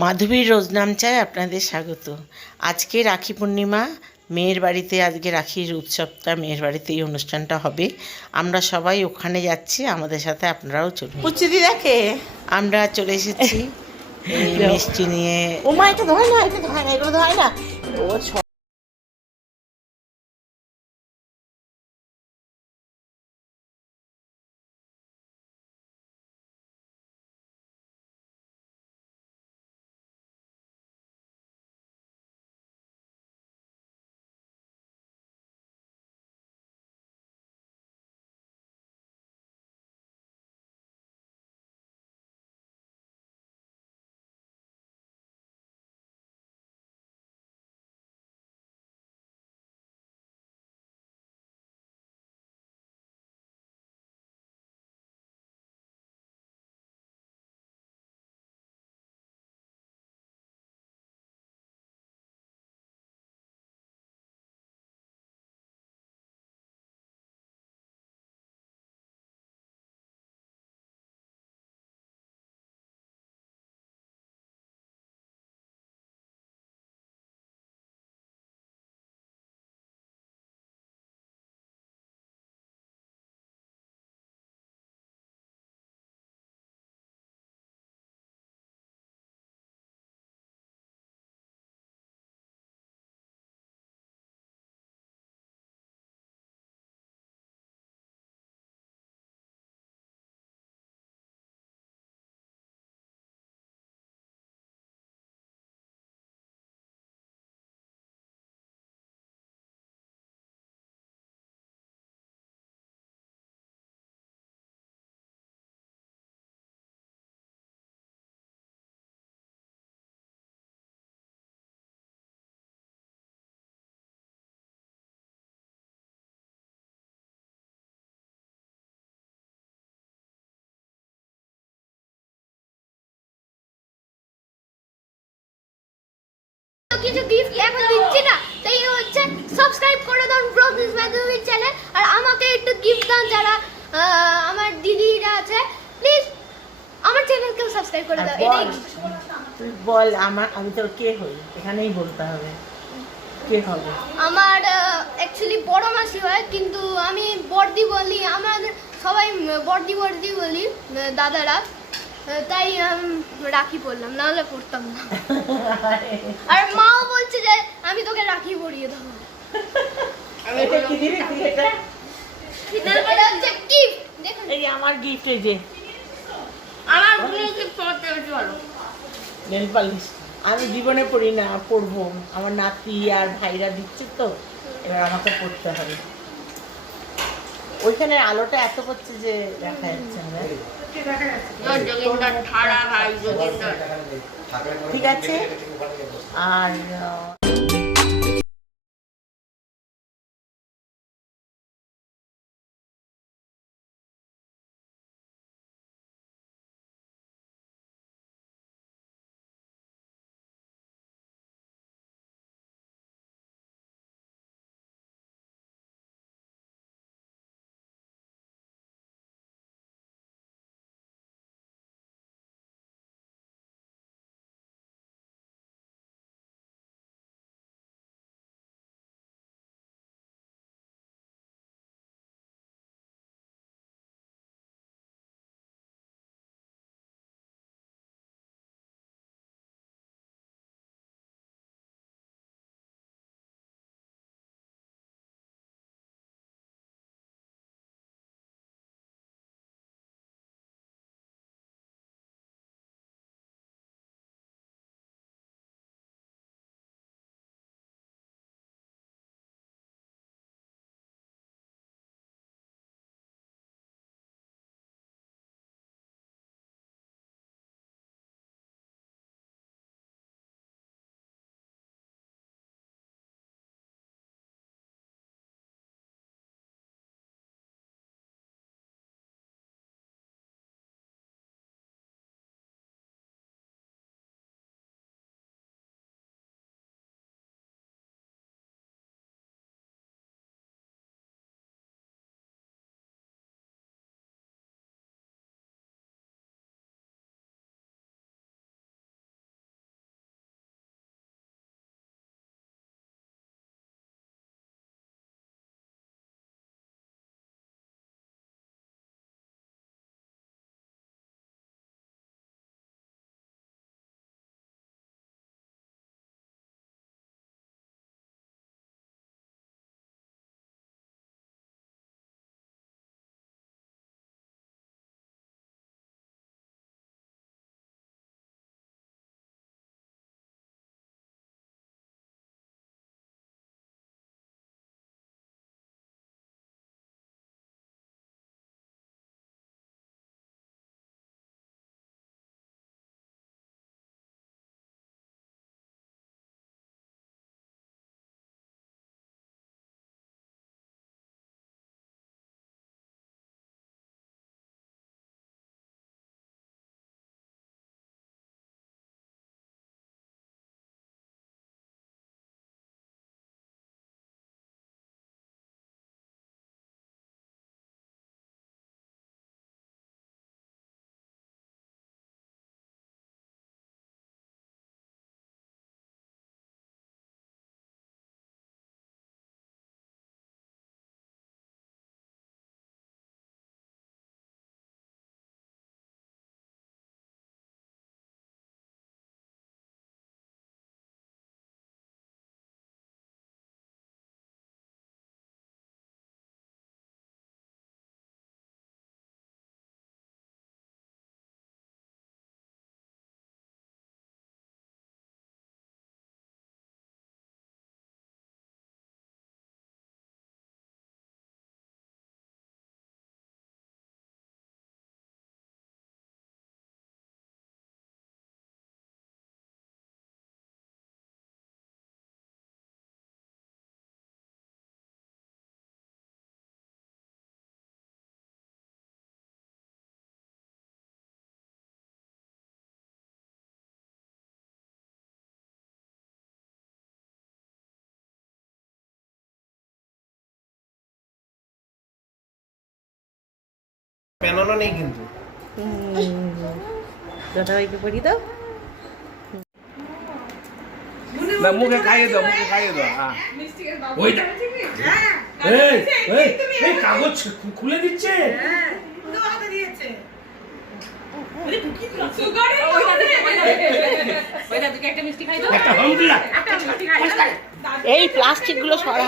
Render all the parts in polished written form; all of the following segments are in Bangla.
মাধবীর রোজনামচায় আপনাদের স্বাগত। আজকে রাখি পূর্ণিমা, মেয়ের বাড়িতে আজকে রাখির উৎসবটা মেয়ের বাড়িতেই অনুষ্ঠানটা হবে। আমরা সবাই ওখানে যাচ্ছি, আমাদের সাথে আপনারাও চলুন। পুচুদি দেখে আমরা চলে এসেছি এই মিষ্টি নিয়ে। ও মা, এটা ধয় না, এটা ধয় না, এগুলো ধয় না। ও কিছু গিফট এখন দিচ্ছি না, তাই হচ্ছে সাবস্ক্রাইব করে দাও ব্লগস মাধবী চ্যানেল। আর আমাকে একটু গিফট দাও, যারা আমার দিদিরা আছে, প্লিজ আমার চ্যানেলকেও সাবস্ক্রাইব করে দাও। এটাই তুই বল, আমি তোর কে হই, এখানেই বলতে হবে কে হবে। আমার অ্যাকচুয়ালি বড় মাসি হয়, কিন্তু আমি বড়দি বলি, আমাদের সবাই বড়দি বড়দি বলি দাদারা, তাই রাখি পরলাম, নাহলে পরতাম না। আর মাও বলছে যে আমি তোকে রাখি পরিয়ে দেবো। এটা কি দিবি তুই? এটা এটা হচ্ছে গিফট, দেখুন এই আমার গিফট, এই যে আমার গিফট পড়তে বেশি ভালো। Nail polish. আমি জীবনে পড়ি না, পড়বো। আমার নাতি আর ভাইরা দিচ্ছে তো, এবার আমাকে পড়তে হবে। ওইখানে আলোটা এত করছে যে দেখা যাচ্ছে না। ঠিক আছে। আর প্যানলও নেই কিন্তু। দাদাভাইকে পরিয়ে দাও। না মুখে খাইয়ে দাও, মুখে খাইয়ে দাও। হ্যাঁ ওইটা এই এই এই কাগজ খুলে দিচ্ছে। একটা হলদি রাখ। এই প্লাস্টিক গুলো সরা।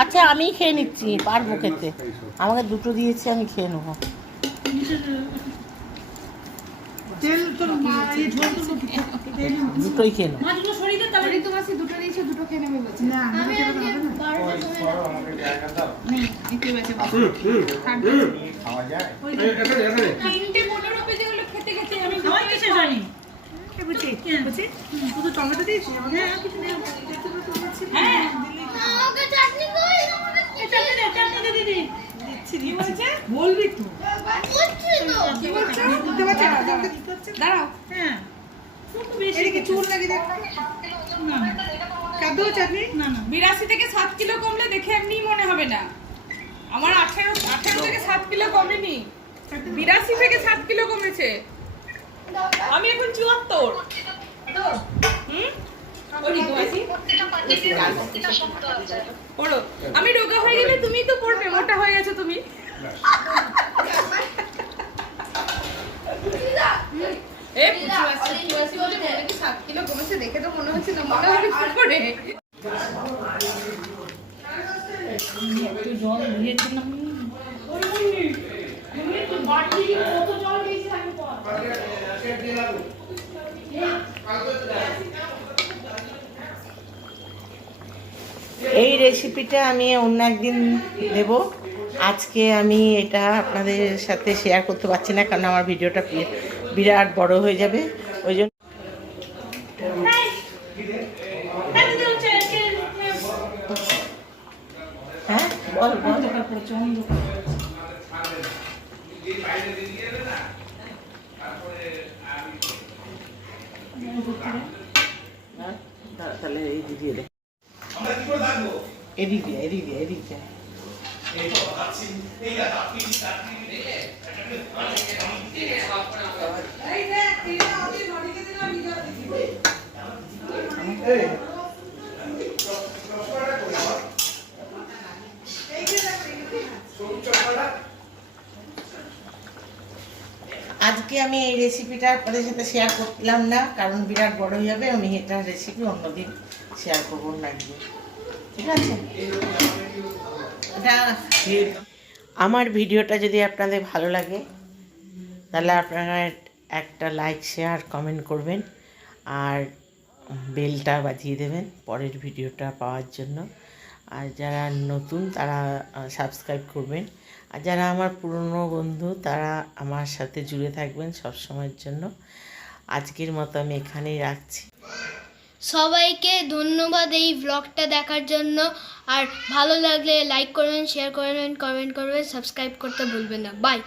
আচ্ছা আমি খেয়ে নিচ্ছি, পারবো খেতে। আমাকে দুটো দিয়েছে, আমি খেয়ে নেবো। দুটোই খেয়ে নেবো। আমি আজকে 3:15 বেজে গেল খেতে খেতে আমি খাওয়াই কিছু জানি। শুধু টমেটো দিয়েছি আমাকে। হ্যাঁ আমাকে চাটনি কই, চাটনি দে দিদি। কি বলছে? বলবি তো। বুঝছি তো কি বলছে? বুঝতে পারছি না। দাঁড়াও। হ্যাঁ। এটা কি চুল নাকি দেখ? না না। কাদো চাটনি? না না। 82 থেকে 7 কিলো কমলে দেখে এমনি মনে হবে না। আমার 18 থেকে 7 কিলো কমেনি। 82 থেকে 7 কিলো কমেছে। আমি এখন 74। পড়ো। আমি রোগা হয়ে গেলে তুমিই তো পড়বে, মোটা হয়ে গেছো তুমি। দেখে তো মনে হচ্ছে না মোটা হলে কি করে। একটু জল দিয়েছিলাম। এই রেসিপিটা আমি অন্য একদিন দেব। আজকে আমি এটা আপনাদের সাথে শেয়ার করতে পারছি না, কারণ আমার ভিডিওটা বিরাট বড় হয়ে যাবে, ওই জন্য। হ্যাঁ বল বল। তাহলে এই দিয়ে দে, এদিক দিয়ে এদিক দিয়ে এদিক দিয়ে। আজকে আমি এই রেসিপিটা আপনাদের সাথে শেয়ার করলাম না, কারণ বিরাট বড় হয়ে যাবে। আমি এটা রেসিপি অন্যদিন শেয়ার করবো না, ঠিক আছে? আমার ভিডিওটা যদি আপনাদের ভালো লাগে তাহলে আপনারা একটা লাইক শেয়ার কমেন্ট করবেন, আর বেলটা বাজিয়ে দেবেন পরের ভিডিওটা পাওয়ার জন্য। আর যারা নতুন তারা সাবস্ক্রাইব করবেন, আর যারা আমার পুরনো বন্ধু তারা আমার সাথে জুড়ে থাকবেন সব সময়ের জন্য। আজকের মতো আমি এখানেই রাখছি। সবাইকে ধন্যবাদ এই ব্লগটা দেখার জন্য। আর ভালো লাগলে লাইক করবেন, শেয়ার করবেন, কমেন্ট করবেন, সাবস্ক্রাইব করতে ভুলবেন না। বাই।